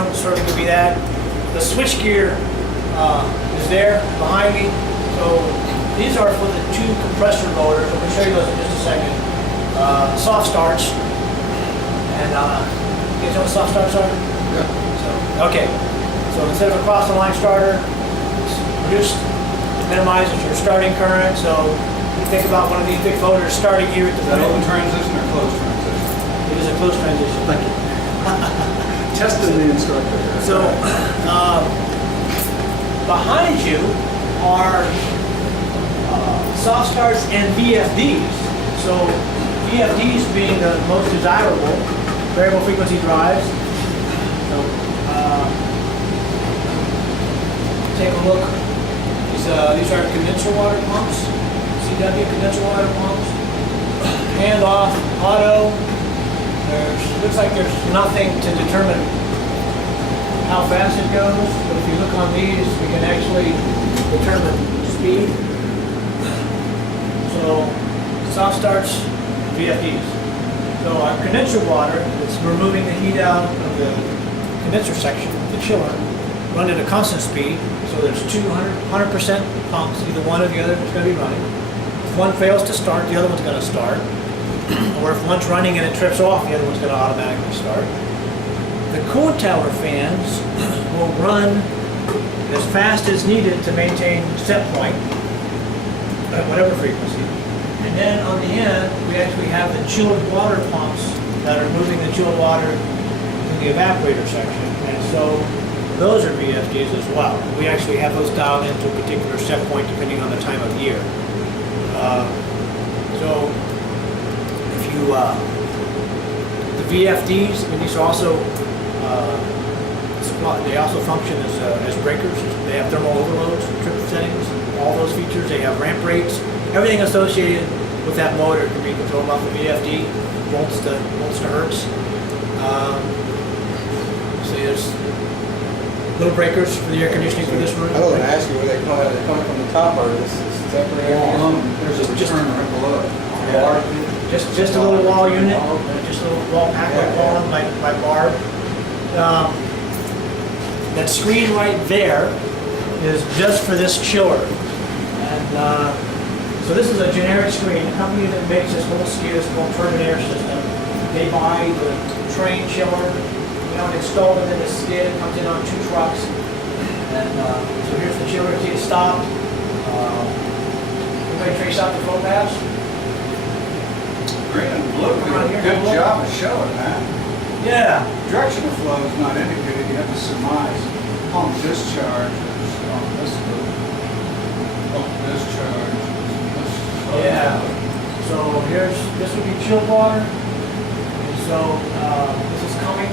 room serving to be that. The switch gear is there behind me. So these are for the two compressor motors. I'm going to show you those in just a second. Soft starts. And you guys know what soft starts are? Yeah. So, okay. So instead of a cross the line starter, it's reduced, minimizes your starting current. So you think about one of these big motors starting here at the Is that open transition or closed transition? It is a closed transition. Thank you. Testing the instructor. So behind you are soft starts and VFDs. So VFDs being the most desirable, variable frequency drives. So take a look. These are condenser water pumps, CW condenser water pumps. Hand off, auto. Looks like there's nothing to determine how fast it goes, but if you look on these, we can actually determine speed. So, soft starts, VFDs. So our condenser water, it's removing the heat out of the condenser section, the chiller, run at a constant speed. So there's 100% pumps, either one or the other is going to be running. If one fails to start, the other one's going to start. Or if one's running and it trips off, the other one's going to automatically start. The coolant tower fans will run as fast as needed to maintain set point at whatever frequency. And then on the end, we actually have the chilled water pumps that are moving the chilled water to the evaporator section. And so those are VFDs as well. We actually have those dialed into a particular set point depending on the time of year. So if you, the VFDs, I mean, these are also, they also function as breakers. They have thermal overloads, trip settings, all those features. They have ramp rates. Everything associated with that motor can be controlled off the VFD, volts to hertz. So there's little breakers for the air conditioning for this room. I was going to ask you where they come. Are they coming from the top or this separate area? There's a return right below it. Yeah. Just a little wall unit, just a little wall pack like wall by barb. That screen right there is just for this chiller. And so this is a generic screen. The company that makes this whole skid is called Turbine Air System. They buy the train chiller, and install it in the skid. It comes in on 2 trucks. And so here's the chiller. See it stopped. Everybody trace out the flow paths. Green and blue do a good job of showing that. Yeah. Direction of flow is not indicated. You have to surmise. Pump discharge is on this loop. Pump discharge is this. Yeah. So this would be chilled water. And so this is coming